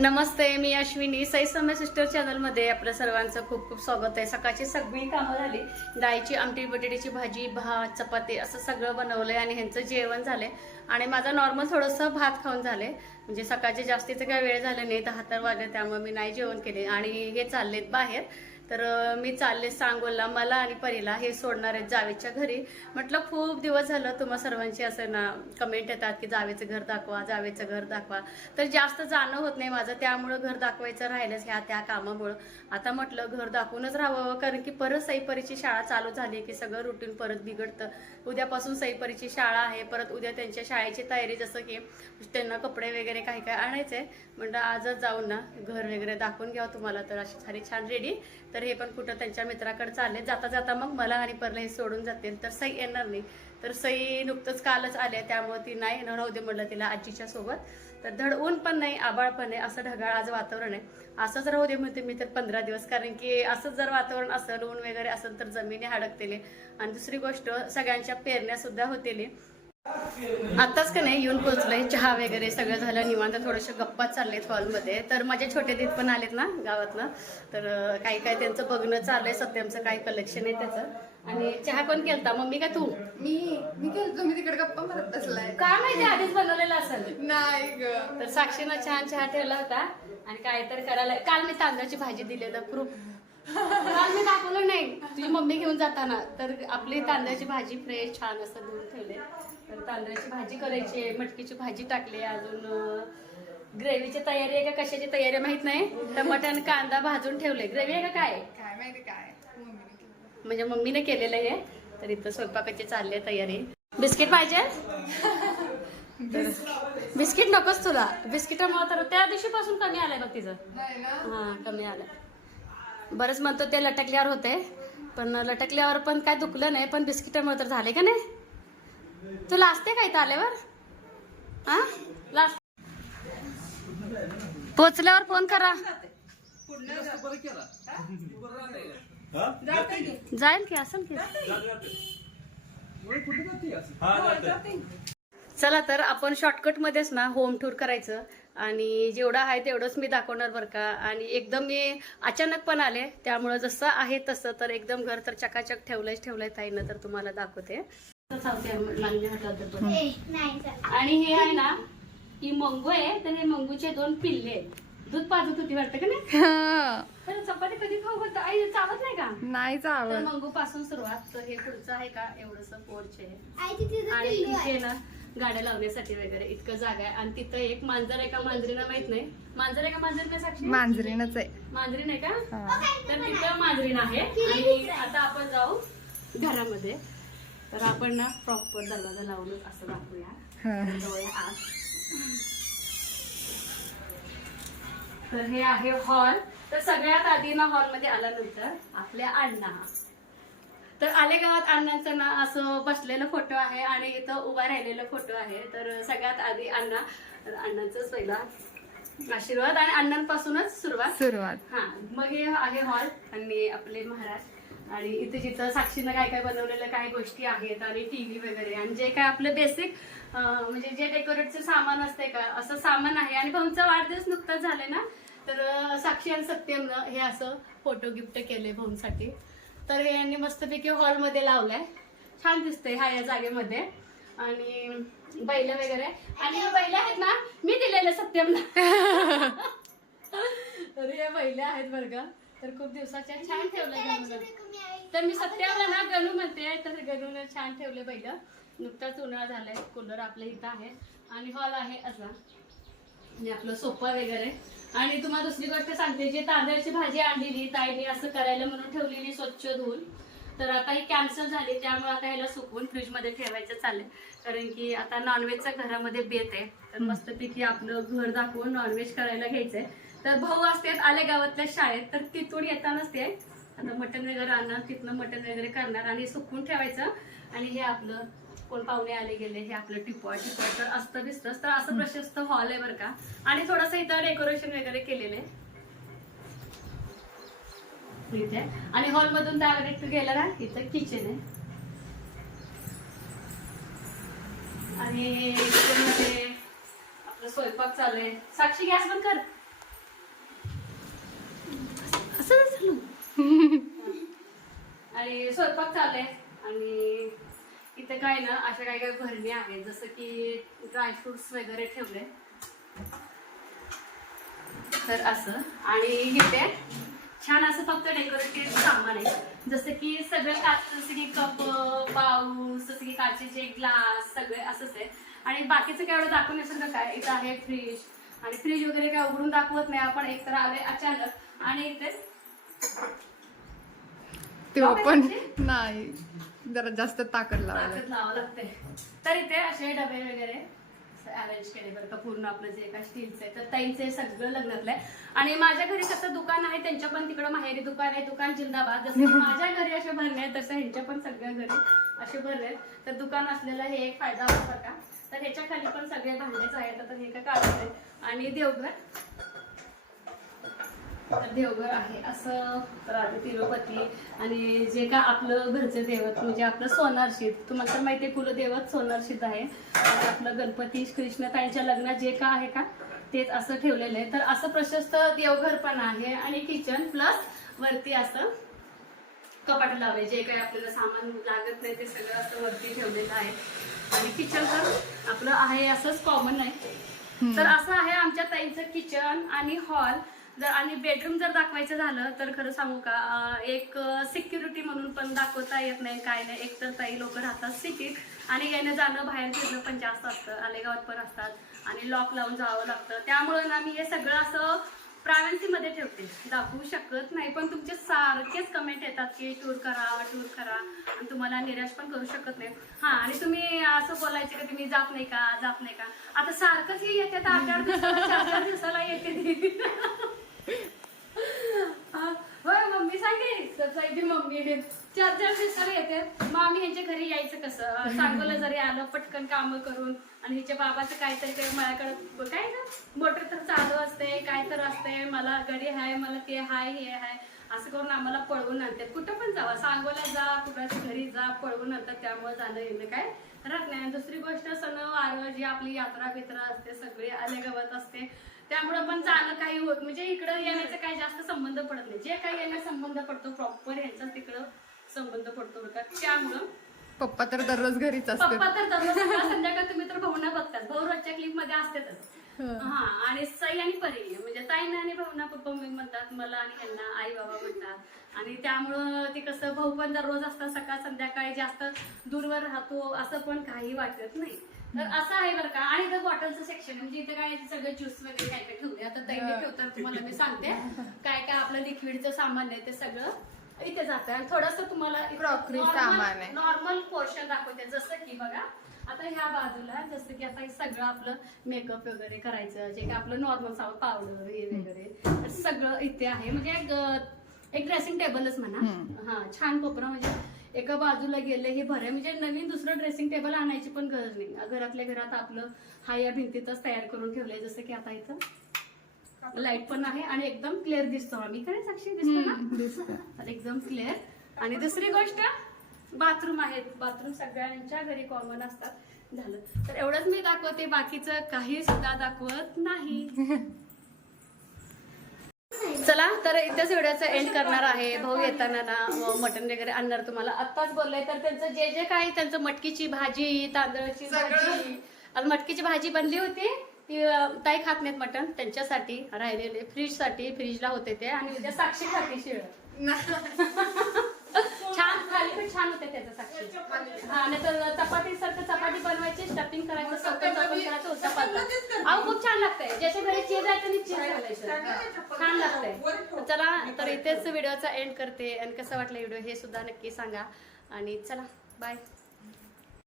नमस्ते मी अश्विनी. सई समय सिस्टर चॅनलमध्ये आपल्या सर्वांचं खूप खूप स्वागत आहे. सकाळची सगळी कामं झाली. डाळीची आमटी बटाट्याची भाजी भात चपाती असं सगळं बनवलंय आणि ह्यांचं जेवण झालंय. आणि माझा नॉर्मल थोडंसं भात खाऊन झाले. म्हणजे सकाळचे जास्तीचं काय वेळ झालं नाही दहा तर वाजले त्यामुळे मी नाही जेवण केले. आणि हे चाललेत बाहेर. तर मी चालले सांगोला मला आणि परीला हे सोडणार आहेत जावेच्या घरी. म्हटलं खूप दिवस झालं तुम्हा सर्वांची असं ना कमेंट येतात की जावेचं घर दाखवा जावेचं घर दाखवा. तर जास्त जाणं होत नाही माझं त्यामुळं घर दाखवायचं राहिलंच ह्या त्या कामामुळं. आता म्हटलं घर दाखवूनच राहावं कारण की परत सईपरीची शाळा चालू झाली की सगळं रुटीन परत बिघडतं. उद्यापासून सईपरीची शाळा आहे परत उद्या त्यांच्या शाळेची तयारी जसं की त्यांना कपडे वगैरे काही काय आणायचे म्हणलं आजच जाऊन ना घर वगैरे दाखवून घ्यावं तुम्हाला तर अशी झाली छान रेडी तर तर हे पण कुठं त्यांच्या मित्राकडे चालले. जाता जाता मग मला आणि परला हे सोडून जातील. तर सई येणार नाही. तर सई नुकतंच कालच आल्या त्यामुळे ती नाही येणार. राहू दे म्हटलं तिला आजीच्या सोबत. तर धड ऊन पण नाही आबाळ पण आहे असं ढगाळ आज वातावरण आहे. असंच राहू दे म्हणते मी तर पंधरा दिवस. कारण की असंच जर वातावरण असेल ऊन वगैरे असेल तर जमिनी हाडकतेले. आणि दुसरी गोष्ट सगळ्यांच्या पेरण्यासुद्धा होतेली. आताच का नाही येऊन पोहोचलंय. चहा वगैरे सगळं झालं निवांत थोडंसं गप्पा चाललेत हॉलमध्ये तर माझे छोटे दीद पण आलेत ना गावातनं. तर काही काय त्यांचं बघणं चाललंय सत्यमचं काही कलेक्शन आहे त्याचं. आणि चहा कोण केलता? मम्मी का तू? मी मी गेलो तुम्ही तिकडे गप्पा मारत बसलाय. काय माहिती आधीच बनवलेलं असेल? नाही ग. तर साक्षीनं छान चहा ठेवला होता. आणि काय तर करायला काल मी तांदळाची भाजी दिलेलं प्रूफ काल मी दाखवलं नाही. तुझी मम्मी घेऊन जाताना. तर आपली तांदळाची भाजी फ्रेश छान असं धुवून ठेवले तांदळाची भाजी करायची आहे, मटकीची भाजी टाकली अजून ग्रेव्हीची तयारी आहे का कशाची तयारी माहीत नाही. टमाटर आणि कांदा भाजून ठेवले. ग्रेव्ही आहे का काय? काय माहिती काय. म्हणजे मम्मीने केलेलं आहे. तर इथं स्वयंपाकाची चालली आहे तयारी. बिस्किट पाहिजे? बिस्किट नकोच तुला. बिस्किटामुळे तर त्या दिवशीपासून कमी आलंय बघ तिचं. हा कमी आलंय. बरंच म्हणतो ते लटकल्यावर होते पण लटकल्यावर पण काय दुखलं नाही पण बिस्किटामुळे तर झाले का नाही? तू लाजते काय इथं आल्यावर? हा लाज पोचल्यावर फोन करा. जाईल की असेल की? चला तर आपण शॉर्टकट मध्येच ना होम टूर करायचं. आणि जेवढं आहे तेवढंच मी दाखवणार बरं का. आणि एकदम मी अचानक पण आले. त्यामुळं जसं आहे तसं तर एकदम घर तर चकाचक ठेवलंच ठेवलंय ताईनं तर तुम्हाला दाखवते. आणि हे आहे ना ही मंगू आहे तर हे मंगूचे दोन पिल्ले आहेत. दूध पाजत होती वाटतं का नाही? तर चपाती कधी खाऊ घालतं? आई चावत नाही का? नाही तर चावत. मंगू पासून सुरुवात तर हे पुढचं आहे का? एवढस पोर्च आहे. आणि इथे ना गाड्या लावण्यासाठी वगैरे इतकं जागा आहे. आणि तिथं एक मांजर आहे का मांजरीना माहीत नाही? मांजर आहे का मांजर नाही साक्षी? मांजरीनच आहे. मांजरी नाही का. तर तिथं मांजरीन आहे. आणि आता आपण जाऊ घरामध्ये. तर आपण ना प्रॉपर दरवाजा लावूनच असं दाखवूया. आत. तर हे आहे हॉल तर सगळ्यात आधी ना हॉलमध्ये आल्यानंतर आपल्या अण्णा. तर आले गावात अण्णांचं ना असं बसलेलं फोटो आहे आणि इथं उभा राहिलेलं फोटो आहे. तर सगळ्यात आधी अण्णा अण्णांचाच पहिला आशीर्वाद आणि अण्णांपासूनच सुरुवात. सुरुवात. हा मग हे आहे हॉल आणि आपले महाराज. आणि इथे जिथं साक्षीनं काय काय बनवलेलं काय गोष्टी आहेत आणि टीव्ही वगैरे आणि जे काय आपलं बेसिक म्हणजे जे डेकोरेटचं सामान असते का असं सामान आहे. आणि भाऊंचा वाढदिवस नुकताच झाले ना तर साक्षी आणि सत्यमनं हे असं फोटो गिफ्ट केले भाऊंसाठी. तर हे यांनी मस्तपैकी हॉलमध्ये लावलंय. छान दिसतंय ह्या या जागेमध्ये. आणि बैल वगैरे. आणि हे बैल आहेत ना मी दिलेलं सत्यमला. तर हे बैल आहेत बरं का. तर खूप दिवसाच्या छान ठेवलं गणूनं. तर मी सत्याला ना गणू म्हणते तर गणून छान ठेवले बैल. नुकताच उन्हाळा झालाय कूलर आपल्या इथं आहे. आणि हॉल आहे असा. आणि आपलं सोफा वगैरे. आणि तुम्हाला दुसरी गोष्ट सांगते जे तांदळाची भाजी आणलेली ताईने असं करायला म्हणून ठेवलेली स्वच्छ धुवून. तर आता ही कॅन्सल झाली त्यामुळे आता ह्याला सुकवून फ्रीजमध्ये ठेवायचं चालेल कारण की आता नॉनव्हेजचा घरामध्ये बेत आहे. तर मस्तपैकी आपलं घर दाखवून नॉनव्हेज करायला घ्यायचंय. तर भाऊ असतात आले गावातल्या शाळेत तर तिथून येतानाच ते आता मटण वगैरे आणणार तिथनं मटण वगैरे करणार आणि सुकवून ठेवायचं. आणि हे आपलं कोण पाहुणे आले गेले हे आपलं टिपॉय टिपॉय तर असतं दिसतंच तर असं प्रशस्त हॉल आहे बरं का. आणि थोडंसं इथं डेकोरेशन वगैरे केलेलं आहे. इथे. आणि हॉल मधून डायरेक्ट गेलं ना इथं किचन आहे. आणि आपलं स्वयंपाक चालू आहे. साक्षी गॅस बंद कर. असं झालं आणि स्वयंपाक चालू आणि इथे काय ना अशा काही काही भरणी आहेत जसं की ड्रायफ्रुट्स वगैरे ठेवले तर असं. आणि इथे छान असं फक्त डेकोरेटिव्ह सामान आहे. जसं की सगळं काच जसं की कप पाऊस जसं की काचेचे ग्लास सगळे असंच आहे. आणि बाकीचं काय एवढं दाखवण्यासारखं काय? इथं आहे फ्रीज आणि फ्रीज वगैरे काय उघडून दाखवत नाही आपण. एकतर आले अचानक. आणि इथे तेव्हा पण नाही. जरा जास्त ताकद लावायला लावावं लागते. तर इथे असे डबे वगैरे अरेंज केले बरं का पूर्ण आपलं जे काय स्टीलचं आहे तर ताईंचे सगळं लग्नातलं आहे. आणि माझ्या घरी कसं दुकान आहे त्यांच्या पण तिकडं माहेरी दुकान आहे दुकान जिंदाबाद. जसं माझ्या घरी असे भरणे आहेत तसं ह्यांच्या पण सगळ्या घरी असे भरले आहेत. तर दुकान असलेला हे एक फायदा होता का? तर ह्याच्या खाली पण सगळे भांडेच आहेत आता हे काय काढत आणि देवघर. तर देवघर आहे असं राजे तिरुपती आणि जे का आपलं घरचं दैवत म्हणजे आपलं सोनारशीत तुम्हाला तर माहिती आहे कुलदैवत सोनारशीत आहे. आणि आपलं गणपती कृष्ण त्यांच्या लग्नात जे का आहे का तेच असं ठेवलेलं आहे. तर असं प्रशस्त देवघर पण आहे आणि किचन प्लस वरती असं कपाट लावे जे काही आपल्याला सामान लागत नाही ते सगळं असं वरती ठेवलेलं आहे. आणि किचन तर आपलं आहे असंच कॉमन आहे. तर असं आहे आमच्या ताईचं किचन आणि हॉल जर आणि बेडरूम जर दाखवायचं झालं तर खरं सांगू का एक सिक्युरिटी म्हणून पण दाखवता येत नाही काय नाही. एकतर ताई लोक राहतात सिटीत आणि येणं जाणं बाहेर फिरणं पण जास्त असतं आलेगावात पण असतात आणि लॉक लावून जावं लागतं. त्यामुळं ना मी हे सगळं असं प्रायव्हन्सीमध्ये ठेवते. दाखवू शकत नाही पण तुमचे सारखेच कमेंट येतात की टूर करा टूर करा आणि तुम्हाला निराश पण करू शकत नाही. हां आणि तुम्ही असं बोलायचे का तुम्ही जात नाही का जात नाही का? आता सारखंच येते तर आठ आठ दिवसाला चार चार दिवसाला येते ती. होय मम्मी सांगे तसं मम्मी चार चार दिवसाला येते. मग आम्ही ह्यांच्या घरी यायचं कसं? सांगोला जरी आलं पटकन कामं करून. आणि हिच्या बाबाचं काहीतरी काही माझ्याकडे काय ना मोटर तर चालू असते काय तर असते. मला घरी हाय मला ते हाय हे हाय. असं करून आम्हाला पळवून आणतात. कुठं पण जावा. सांगोला जा कुठं घरी जा पळवून आणतात. त्यामुळे झालं येणं काय? राहत नाही. आणि दुसरी गोष्ट सण वारं जी आपली यात्रा बित्रा असते सगळी आले गवत असते. त्यामुळे पण जाणं काही होत. म्हणजे इकडं येण्याचा काही जास्त संबंध पडत नाही. जे काही येण्याचा संबंध पडतो प्रॉपर यांचा तिकडं संबंध पडतो बरं का. त्यामुळं पप्पा तर दररोज घरीच पप्पा तर दररोज संध्याकाळ तुम्ही तर भावना बघतात भाऊ रोजच्या क्लिपमध्ये असतातच. हा. आणि सई आणि परी. म्हणजे ताईना आणि भाऊना पप्पा मम्मी म्हणतात मला आणि यांना आई बाबा म्हणतात. आणि त्यामुळं ते कसं भाऊ पण दररोज असतात. सकाळ संध्याकाळी जास्त दूरवर राहतो असं पण काही वाटत नाही. तर असं आहे बरं का. आणि इथं बॉटलचं सेक्शन म्हणजे इथं काय सगळं ज्यूस वगैरे काय काय ठेवले आता दैनिक ठेवतात तुम्हाला मी सांगते. काय काय आपलं लिक्विडचं सामान आहे ते सगळं इथे जातं आणि थोडस तुम्हाला Crockery सामान आहे. नॉर्मल पोर्शन दाखवते. जसं की बघा आता ह्या बाजूला जसं की आता हे सगळं आपलं मेकअप वगैरे करायचं जे की आपलं नॉर्मल सावं पावडर हे वगैरे. सगळं इथे आहे. म्हणजे एक ड्रेसिंग टेबलच म्हणा. हा छान कोपरा. म्हणजे एका बाजूला गेले हे भरे म्हणजे नवीन दुसरं ड्रेसिंग टेबल आणायची पण गरज नाही. घरातल्या घरात आपलं हा या भिंतीतच तयार करून ठेवलंय जसं की आता इथं. लाइट पण आहे आणि एकदम क्लिअर दिसतो आम्ही काय साक्षी दिसतो ना? एकदम क्लिअर आणि दुसरी गोष्ट बाथरूम आहेत. बाथरूम सगळ्यांच्या घरी कॉमन असतात. झालं. तर एवढंच मी दाखवते. बाकीचं काही सुद्धा दाखवत नाही. चला तर इथेच व्हिडिओचा एंड करणार आहे. भाऊ येताना ना मटन वगैरे आणणार तुम्हाला. आत्ताच बोललंय तर त्यांचं जे जे काही त्यांचं मटकीची भाजी तांदळाची भाजी. आणि मटकीची भाजी बनली होती ती ताई खात नाहीत मटन त्यांच्यासाठी राहिलेले. फ्रीजसाठी फ्रीजला होते ते. आणि उद्या साक्षी खाते शिळ. छान थालीपीठ छान होते त्याचं साक्षी. हा नाही तर चपाती सारखं चपाती बनवायची स्टफिंग करायचं चौकन चौकन करायचं होतं अहो खूप छान लागतंय. ज्याच्या घरी चीज आहे त्यांनी चीज घालायचं. छान लागतंय. चला तर इथेच व्हिडिओचा एंड करते. आणि कसं वाटलं व्हिडिओ हे सुद्धा नक्की सांगा. आणि चला बाय